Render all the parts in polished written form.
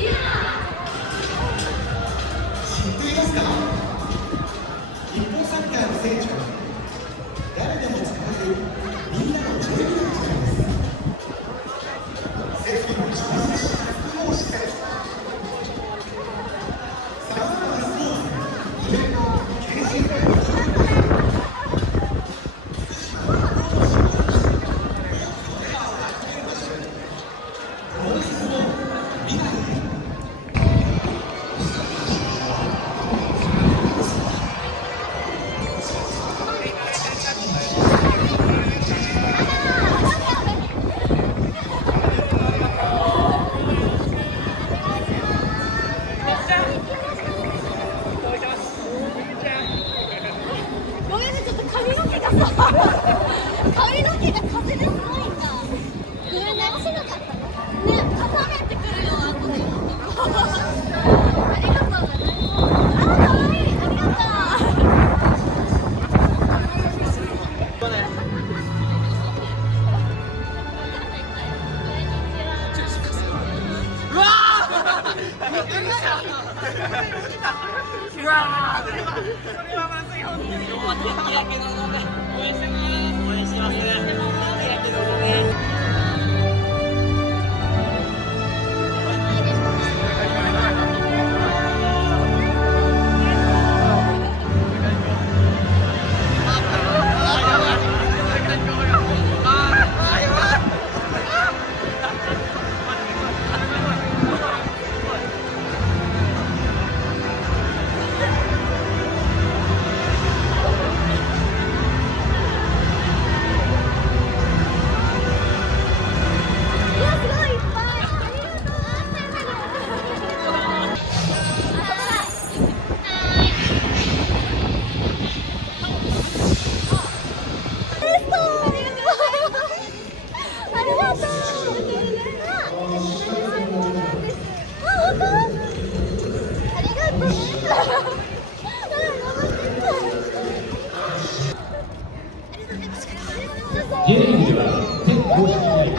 っていますか？日本サッカーの聖地は誰でも使えるみんなのジョイフル時間です。セフィの一番複合施設、さまざまなスポーツ、イベント、研修会のジョイフルごめんね、ちょっと髪の毛がさ、髪の毛が風ですごいんだ。ごめんね、しなかったね。固めてくるよ、後で。ありがとうございます。あ、かわいい、ありがとう。うわーそれはまずい、本当に。今日は日焼けのね、応援してます。応援してますね。日焼けのね。J リーグでは全公式試合に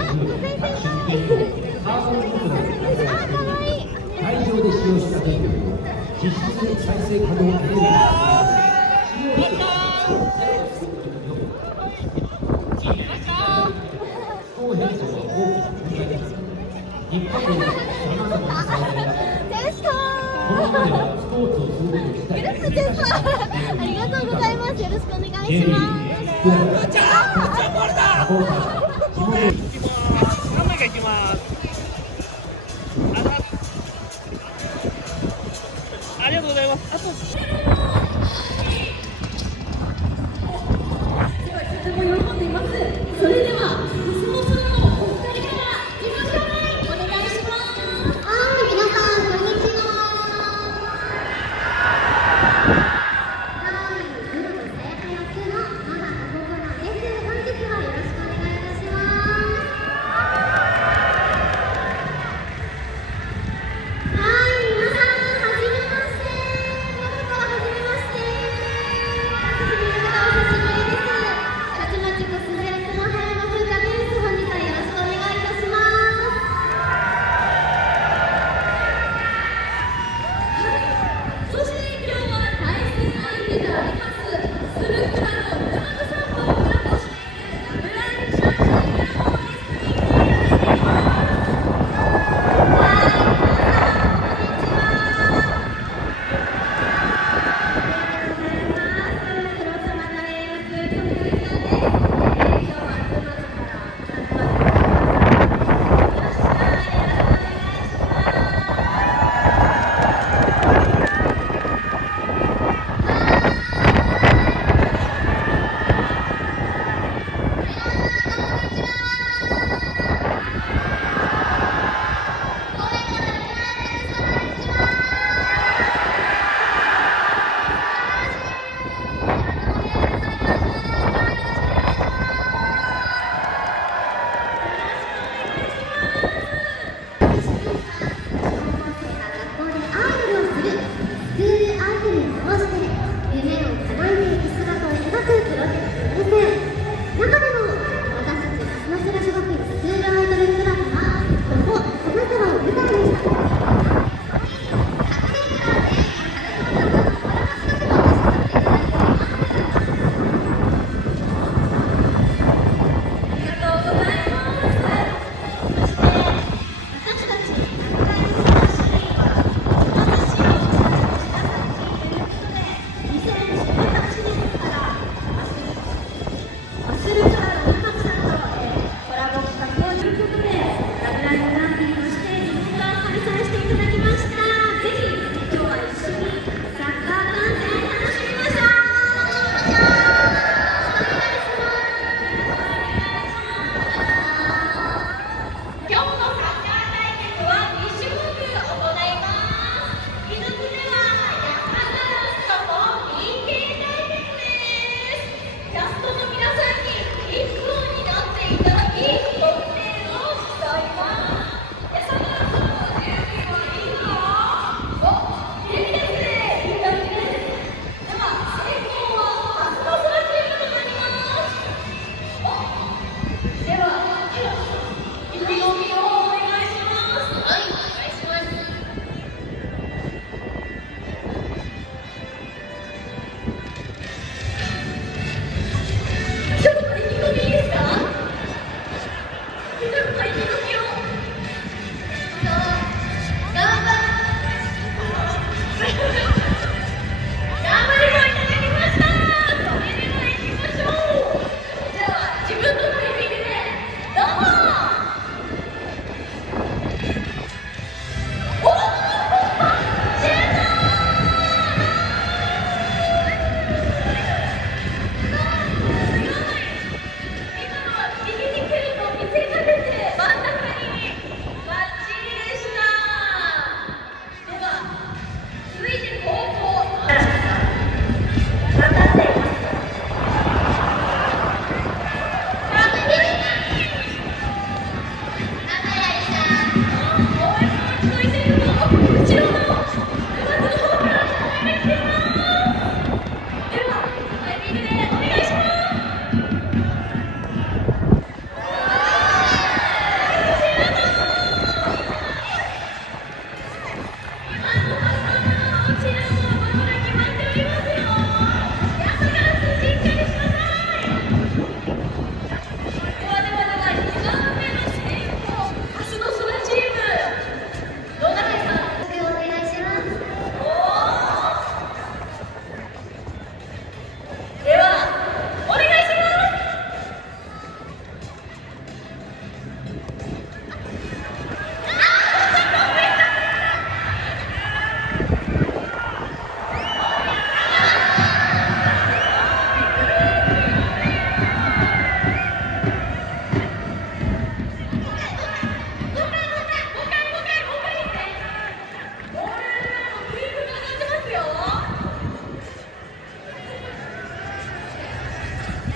各種イベントでパーソナルコンテンツを開催している会場で使用した電力を実質的再生可能エネルギーに使用率を気候変動は大きな問題です。日本ではさまざまな災害がこのままではスポーツをするべき事態が続きます。ありがとうございます。よろしくお願いします。何枚か行きます。ありがとうございます。あととても喜んでいます。それでは橋本さんのお二人から自己紹介お願いします。皆さんこんにちは。ミロとさやか役のママコココナです。本日はよろしくお願いいたします。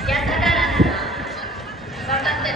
やったからな。分かってる。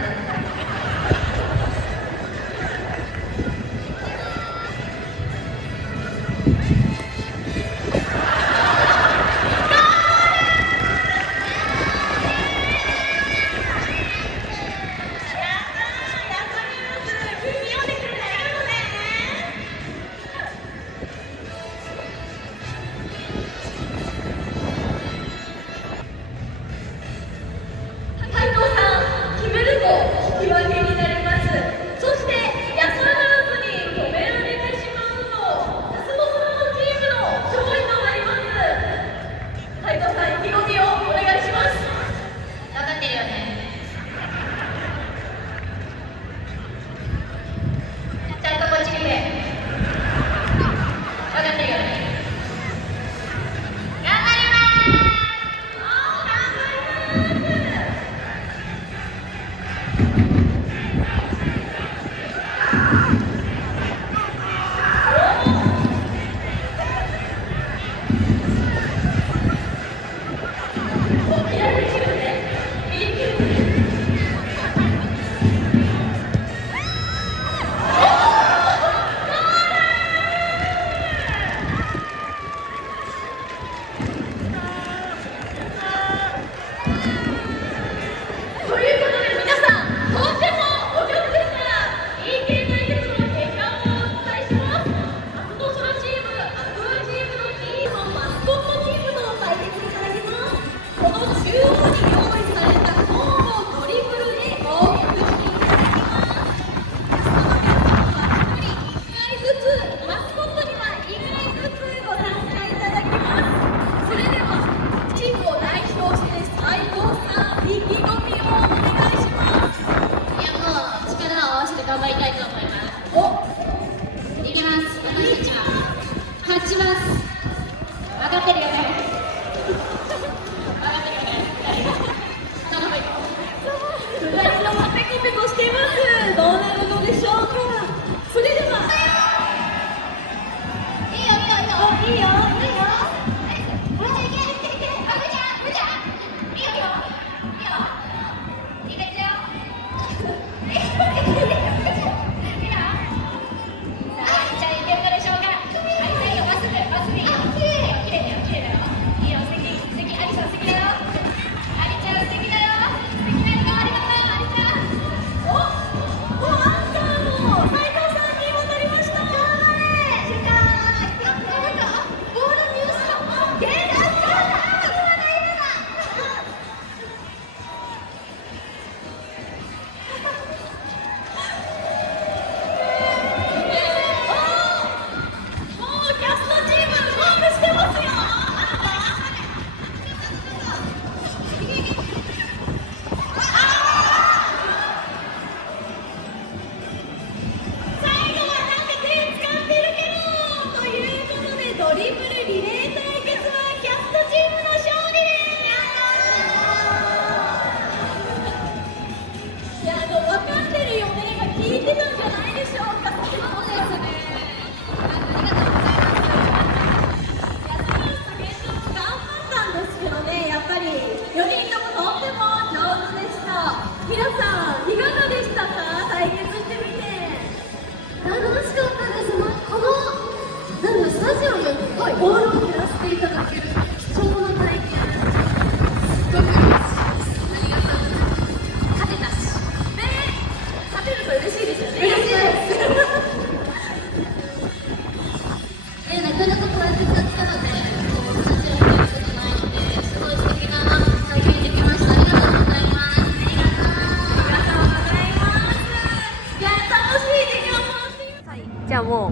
じゃあも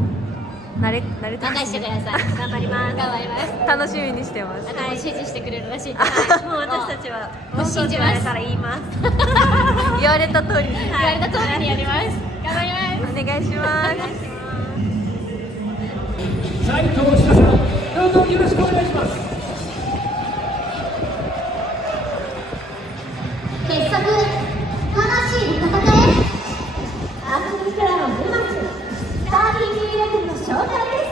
う慣れて任してください。頑張ります。頑張ります。楽しみにしてます。あと指示してくれるらしいんで、もう私たちはもう信じます。言われたら言います。言われた通りに、言われた通りにやります。頑張ります。お願いします。斉藤志さん、どうぞよろしくお願いします。傑作、魂に戦え。アクリルからの出ます。スターリングレベルの紹介です。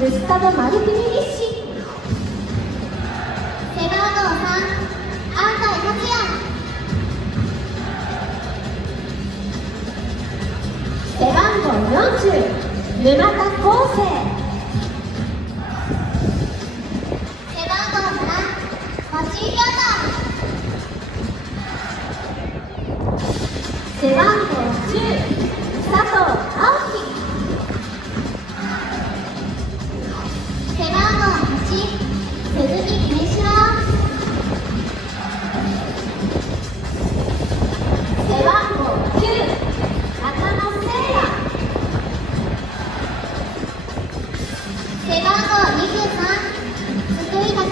グスタボ・マルティニ・リッシ、背番号3、安西達也、背番号40、沼田康生、背番号7、町井亮太、背番号10、佐藤直樹、背番号8、鈴木健志郎、背番号9、中野聖也、背番号23、筒井匠、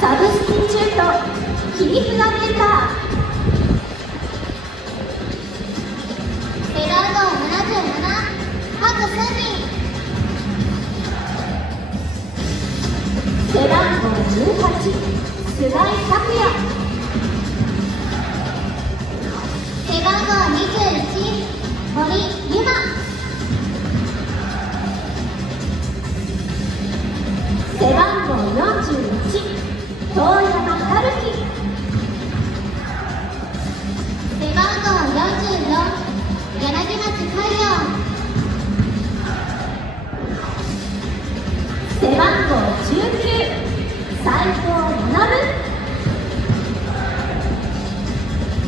サブスティチュート、切り札メンバー、背番号77、パク・スンジン、背番号18、菅井拓也、背番号21、森由真、背番号41、遠山春樹、背番号44、柳町海洋、背番号19、斉藤学、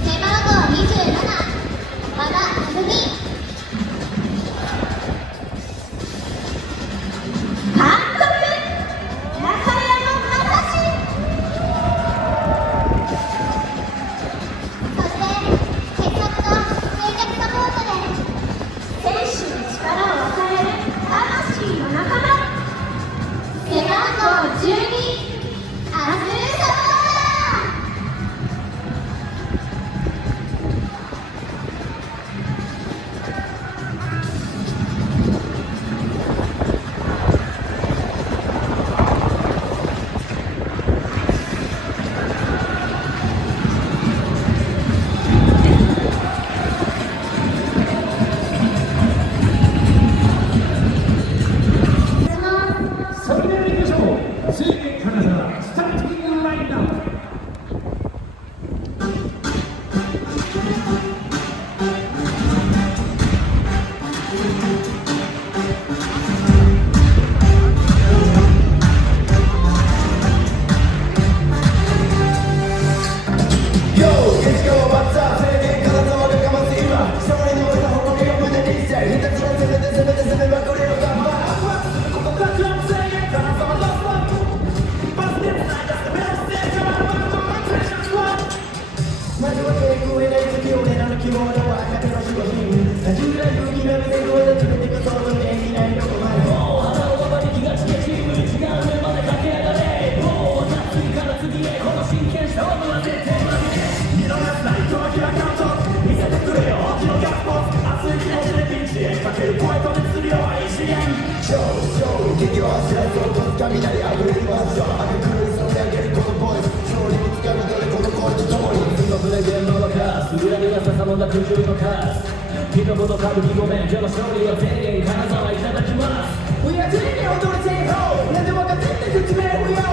背番号27、和田匠、監督、中山雅史、そして結束と戦略サポートで選手に力を与える魂の仲間、背番号12、アスルート。それでは行きましょう。水泳金沢スターティングラインナップ。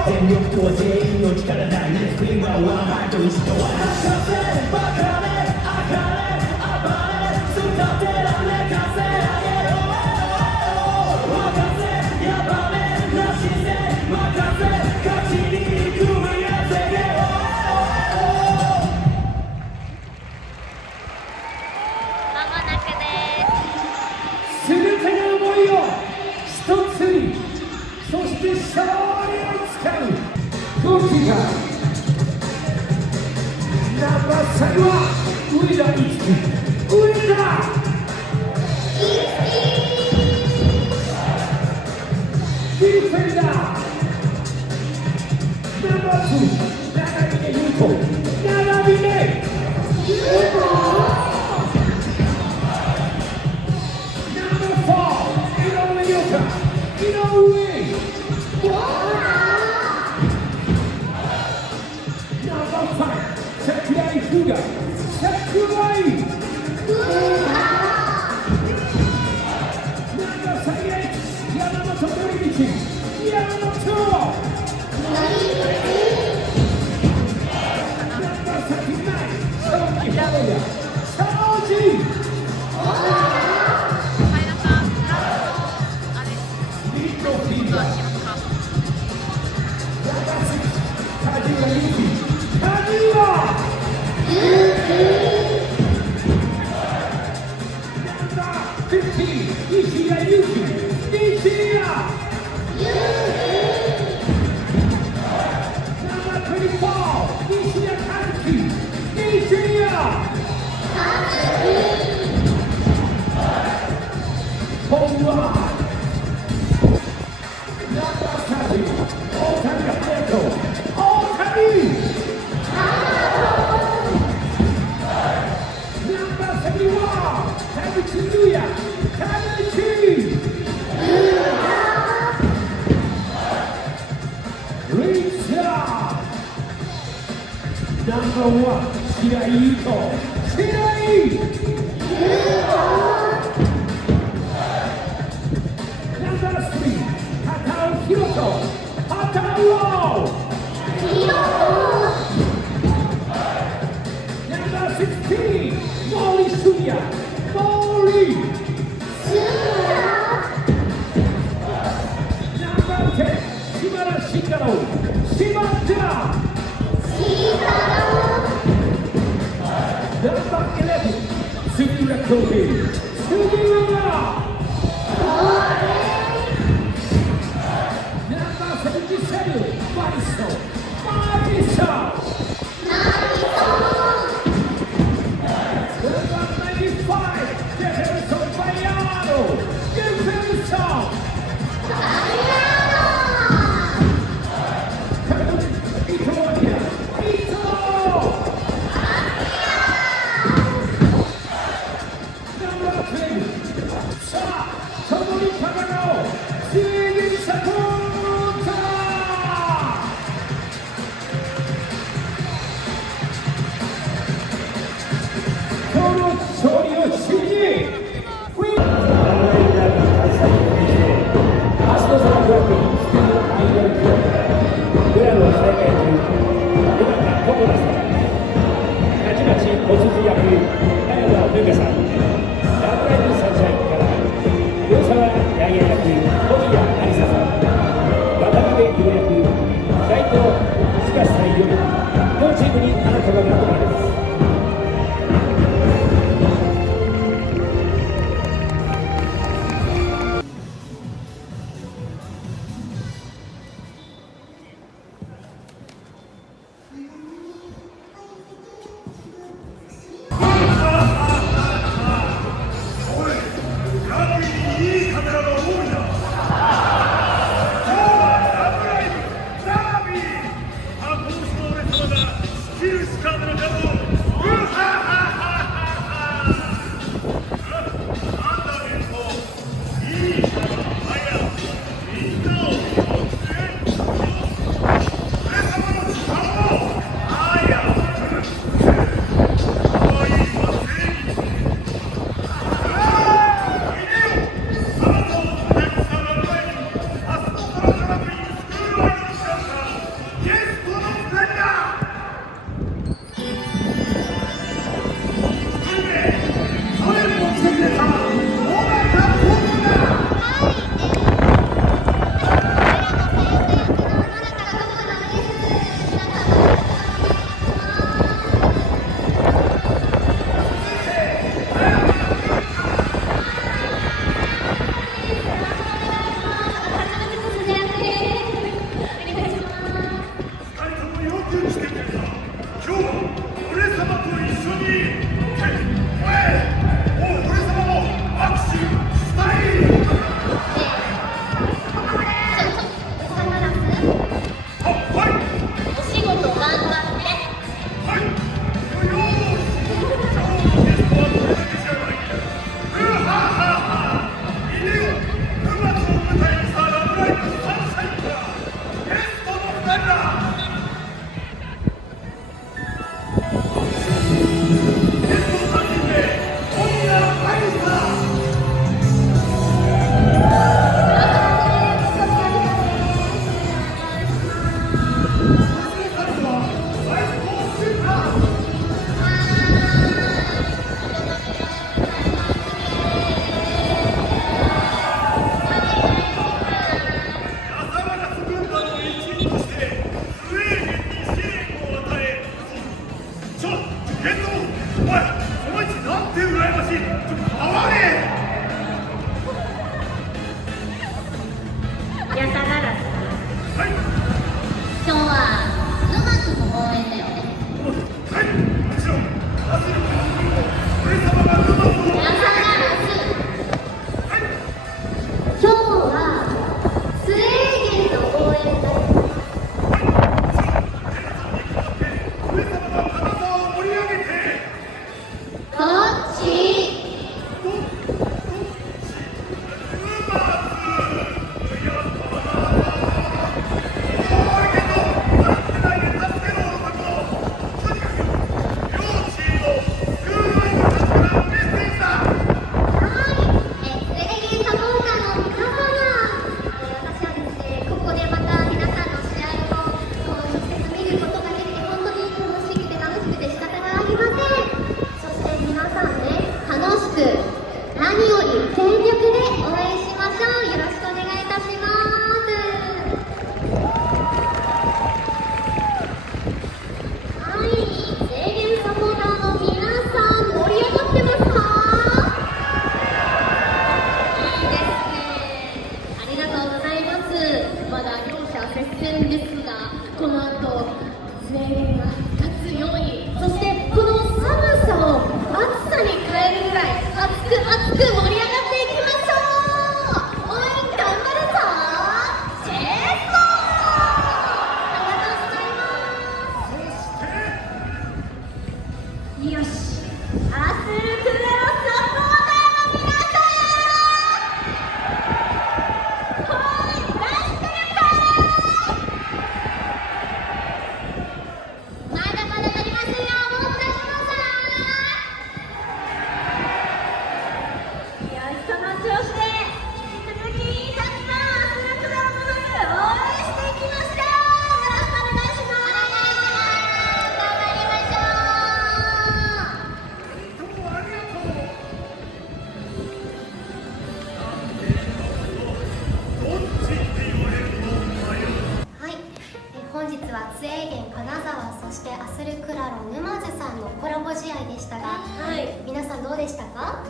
全力とは全員の力だ。スピンはワンハート一度は博士バカねあかね暴れ育てられかせあげろ任せやばめなしで任せ勝ちに行くんやぜげまもなくです。すべての思いを一つに、そして勝利をつかむゴールキーパーナンバー3は上田一樹。上田ディフェンダーナンバー2長峰優斗。長峰優斗ナンバー4井上陽太。井上Number 5, Sakurai Fuga. Sakurai その道山本スカートのそしてアスルクラロ沼津さんのコラボ試合でしたが、はい皆さんどうでしたか？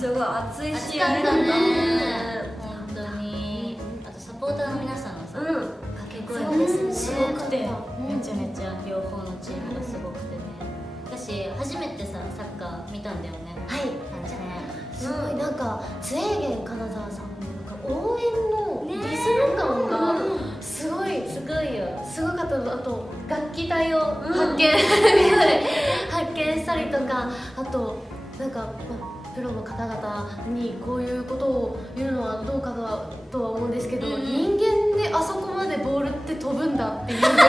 すごい熱い試合暑かったねね。本当に。あとサポーターの皆さんのさ、うん掛け声そうですねすごくて、うんめちゃめちゃ両方のチームがすごくてね。私初めてさサッカー見たんだよね。はい。感じね。すごいなんかツエーゲン金沢さんのなんか応援のリズム感がすごいすごいよ。すごかったの。あと楽器隊を発見、発見したりとか、あとなんか、プロの方々にこういうことを言うのはどうかなとは思うんですけど、人間であそこまでボールって飛ぶんだっていうぐらいの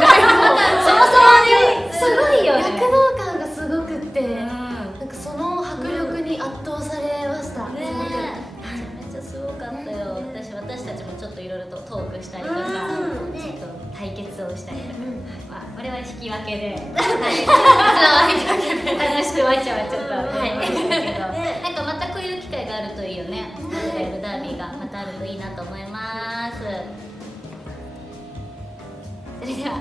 そもそもにすごいよ躍動感がすごくって、なんかその迫力に圧倒されました。ねえ、めちゃめちゃすごかったよ。私たちもちょっといろいろとトークしたりとか、ちょっと対決をしたりとか、まあ我々引き分けで、楽しくわちゃわちゃとやってましたけど、なんかまたこういう機会があるといいよね。スタイルダービーがまたあるといいなと思います。それでは